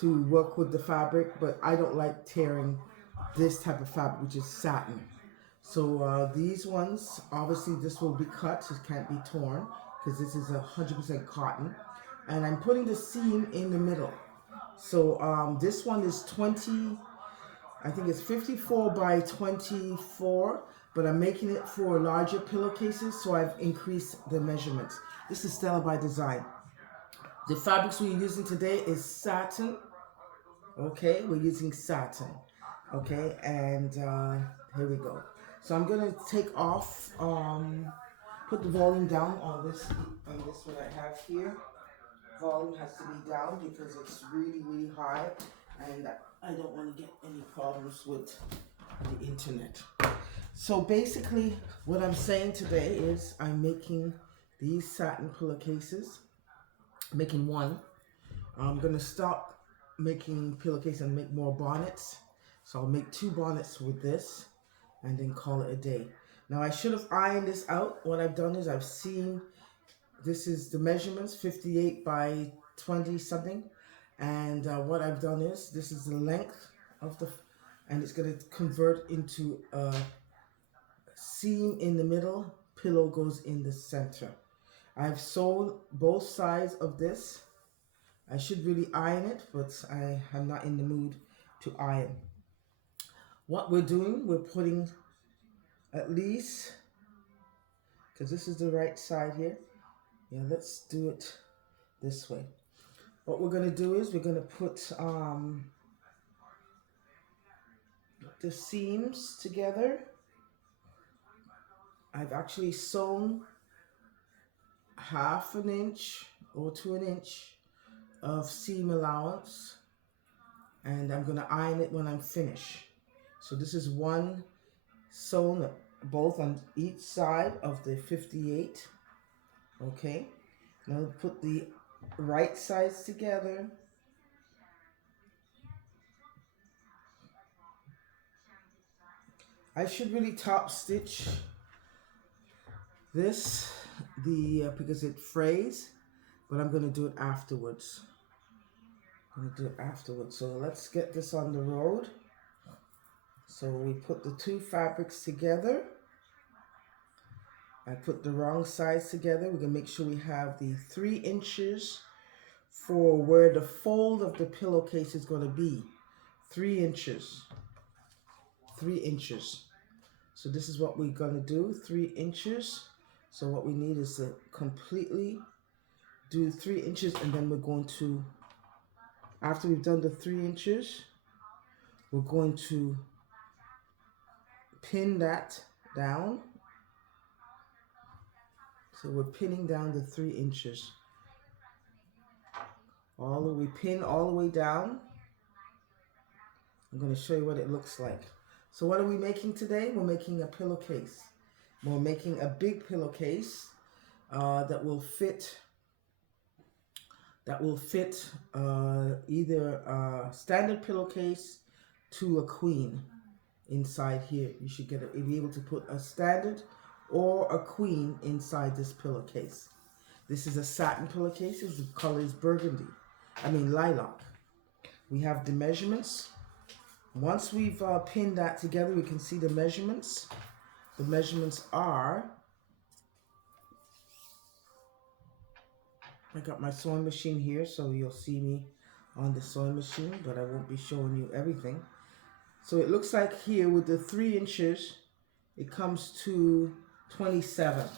to work with the fabric, but I don't like tearing this type of fabric, which is satin. So these ones, obviously this will be cut, it can't be torn because this is 100% cotton. And I'm putting the seam in the middle. So this one is 20, I think it's 54 by 24, but I'm making it for larger pillowcases, so I've increased the measurements. This is Stellabydesign. The fabrics we're using today is satin. Okay, we're using satin. Okay, and here we go. So I'm gonna take off, put the volume down on this what I have here. Volume has to be down because it's really high, and I don't want to get any problems with the internet. So basically, what I'm saying today is I'm making these satin pillowcases. Making one. I'm gonna stop making pillowcases and make more bonnets. So I'll make 2 bonnets with this and then call it a day. Now I should have ironed this out. What I've done is I've seen, this is the measurements, 58 by 20 something. And what I've done is, this is the length of the, and it's gonna convert into a seam in the middle, pillow goes in the center. I've sewn both sides of this. I should really iron it, but I am not in the mood to iron. What we're doing, we're putting at least, because this is the right side here. Yeah, let's do it this way. What we're going to do is we're going to put the seams together. I've actually sewn 1/2 inch or to 1 inch of seam allowance, and I'm going to iron it when I'm finished. So this is one sewn both on each side of the 58. Okay, now put the right sides together. I should really top stitch this because it frays, but I'm going to do it afterwards. So let's get this on the road. So we put the 2 fabrics together. I put the wrong sides together. We're going to make sure we have the 3 inches for where the fold of the pillowcase is going to be. 3 inches. 3 inches. So this is what we're going to do, 3 inches. So what we need is to completely do 3 inches, and then we're going to, after we've done the 3 inches, we're going to pin that down. So we're pinning down the 3 inches. We pin all the way down. I'm going to show you what it looks like. So what are we making today? We're making a pillowcase. We're making a big pillowcase that will fit either a standard pillowcase to a queen inside here. You should be able to put a standard or a queen inside this pillowcase. This is a satin pillowcase. The color is burgundy. Lilac. We have the measurements. Once we've pinned that together, we can see the measurements. The measurements are, I got my sewing machine here, so you'll see me on the sewing machine, but I won't be showing you everything. So it looks like here with the 3 inches, it comes to 27.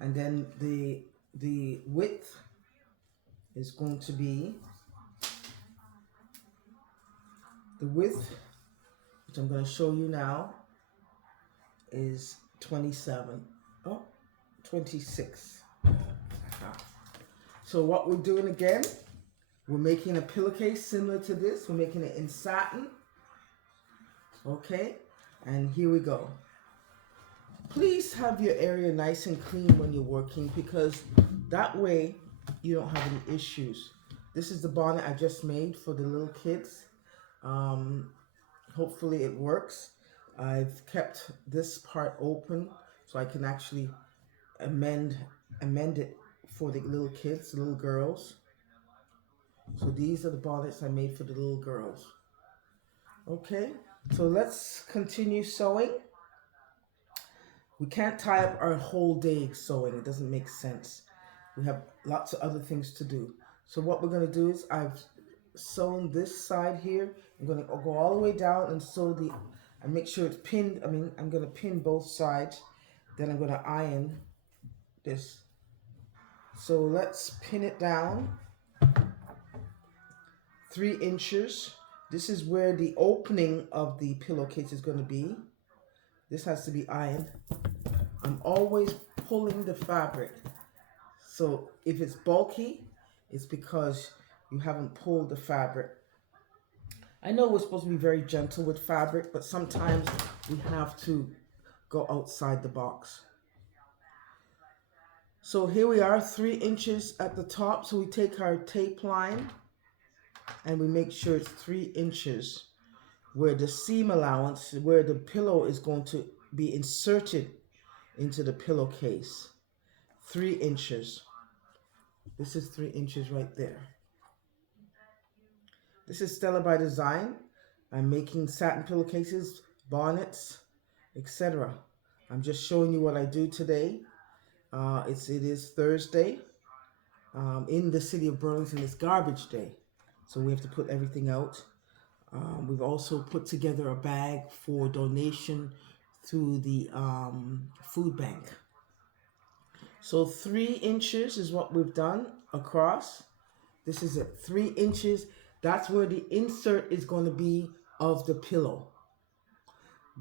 And then the width is going to be, the width, which I'm going to show you now, is 27. Oh, 26. So what we're doing again, we're making a pillowcase similar to this. We're making it in satin. Okay, and here we go. Please have your area nice and clean when you're working, because that way you don't have any issues. This is the bonnet I just made for the little kids. Hopefully it works. I've kept this part open so I can actually amend it for the little kids, little girls. So these are the bonnets I made for the little girls. Okay, so let's continue sewing. We can't tie up our whole day sewing. It doesn't make sense. We have lots of other things to do. So what we're going to do is I've sewn this side here. I'm going to go all the way down and sew and make sure it's pinned. I'm going to pin both sides. Then I'm going to iron this. So let's pin it down 3 inches. This is where the opening of the pillowcase is going to be. This has to be ironed. I'm always pulling the fabric. So if it's bulky, it's because you haven't pulled the fabric. I know we're supposed to be very gentle with fabric, but sometimes we have to go outside the box. So here we are, 3 inches at the top. So we take our tape line and we make sure it's 3 inches where the seam allowance, where the pillow is going to be inserted into the pillowcase. 3 inches. This is 3 inches right there. This is Stellabydesign. I'm making satin pillowcases, bonnets, etc. I'm just showing you what I do today. It is Thursday. In the city of Burlington, it's garbage day. So we have to put everything out. We've also put together a bag for donation through the food bank. So 3 inches is what we've done across. This is it, 3 inches. That's where the insert is going to be of the pillow.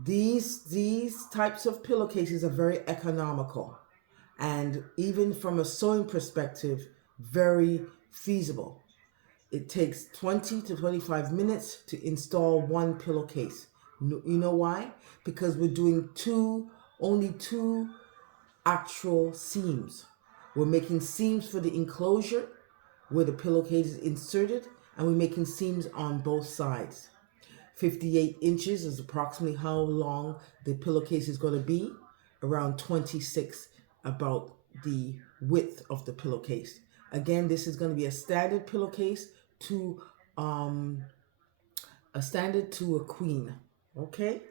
These types of pillowcases are very economical, and even from a sewing perspective, very feasible. It takes 20 to 25 minutes to install one pillowcase. You know why? Because we're doing only two actual seams. We're making seams for the enclosure where the pillowcase is inserted, and we're making seams on both sides. 58 inches is approximately how long the pillowcase is going to be, around 26 about the width of the pillowcase. Again, this is going to be a standard pillowcase to a queen. Okay,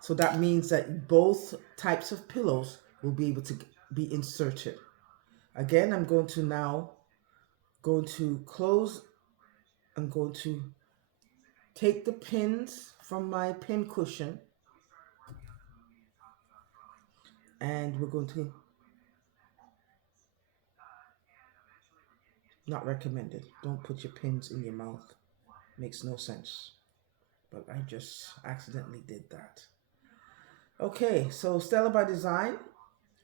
so that means that both types of pillows will be able to be inserted. Again, I'm going to close. I'm going to take the pins from my pin cushion, and we're going to, not recommended, don't put your pins in your mouth, makes no sense, but I just accidentally did that. Okay, so Stellabydesign,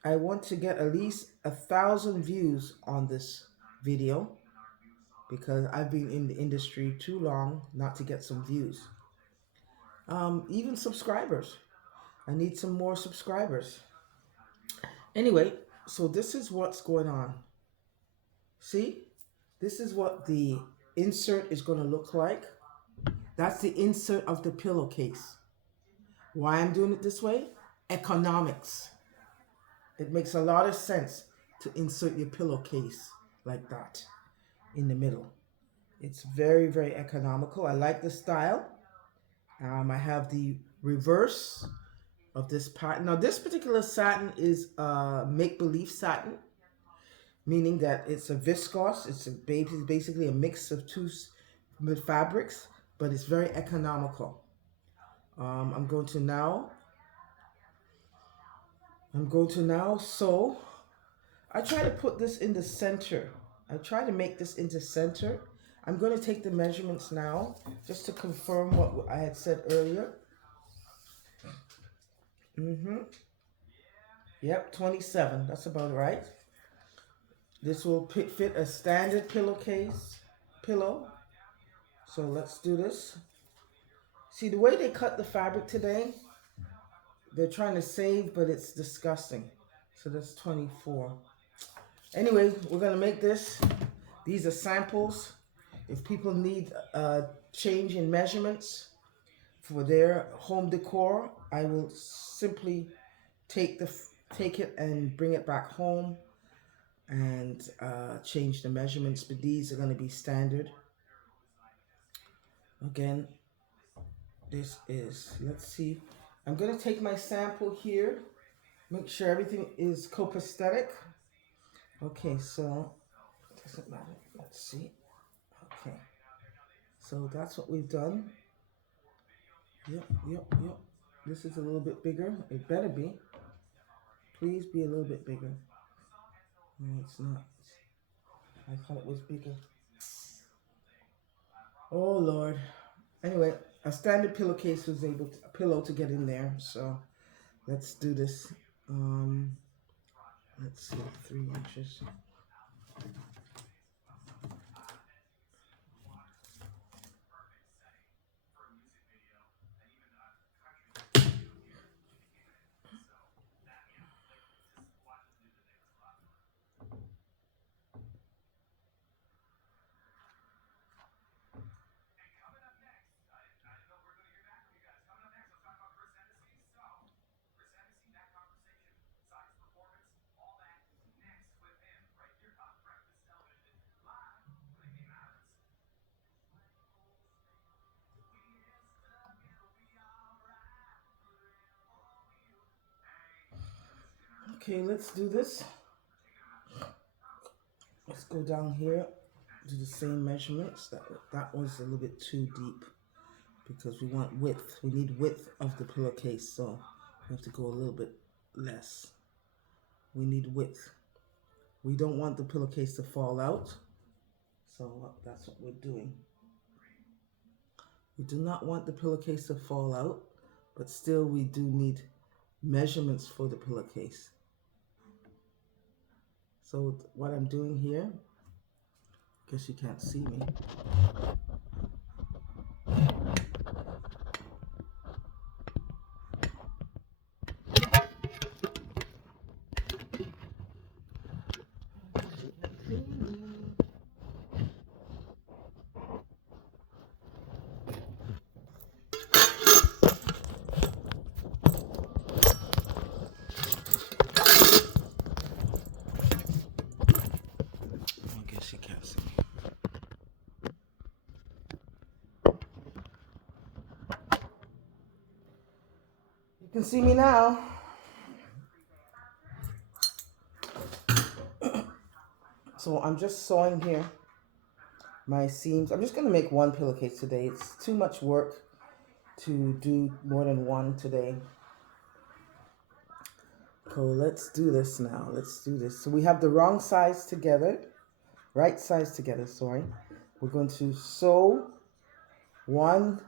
I want to get at least 1,000 views on this video, because I've been in the industry too long not to get some views. Even subscribers. I need some more subscribers. Anyway, so this is what's going on. See? This is what the insert is going to look like. That's the insert of the pillowcase. Why I'm doing it this way? Economics. It makes a lot of sense to insert your pillowcase like that in the middle. It's very, very economical. I like the style. I have the reverse of this pattern. Now, this particular satin is make-believe satin, meaning that it's a viscose. It's basically a mix of two fabrics, but it's very economical. I'm going to now sew. I try to put this in the center. I try to make this into center. I'm going to take the measurements now just to confirm what I had said earlier. Yep, 27. That's about right. This will fit a standard pillow. So let's do this. See, the way they cut the fabric today, they're trying to save, but it's disgusting. So that's 24. Anyway, we're going to make this. These are samples. If people need a change in measurements for their home decor, I will simply take it and bring it back home and change the measurements. But these are going to be standard. Again, this is, let's see. I'm going to take my sample here. Make sure everything is copacetic. Okay, so doesn't matter. Let's see. Okay, so that's what we've done. Yep. This is a little bit bigger. It better be. Please be a little bit bigger. No, it's not. I thought it was bigger. Oh Lord. Anyway, a standard pillowcase was able to, a pillow to get in there. So let's do this. Let's see, 3 inches. Okay, let's do this. Let's go down here, do the same measurements. That was a little bit too deep because we want width. We need width of the pillowcase, so we have to go a little bit less. We need width. We don't want the pillowcase to fall out, so that's what we're doing. We do not want the pillowcase to fall out, but still we do need measurements for the pillowcase. So what I'm doing here, guess you can't see me. I guess you can't see me. You can see me now. So I'm just sewing here my seams. I'm just going to make one pillowcase today. It's too much work to do more than one today. So let's do this now. Let's do this. So we have the wrong size together, right size together, sorry. We're going to sew one,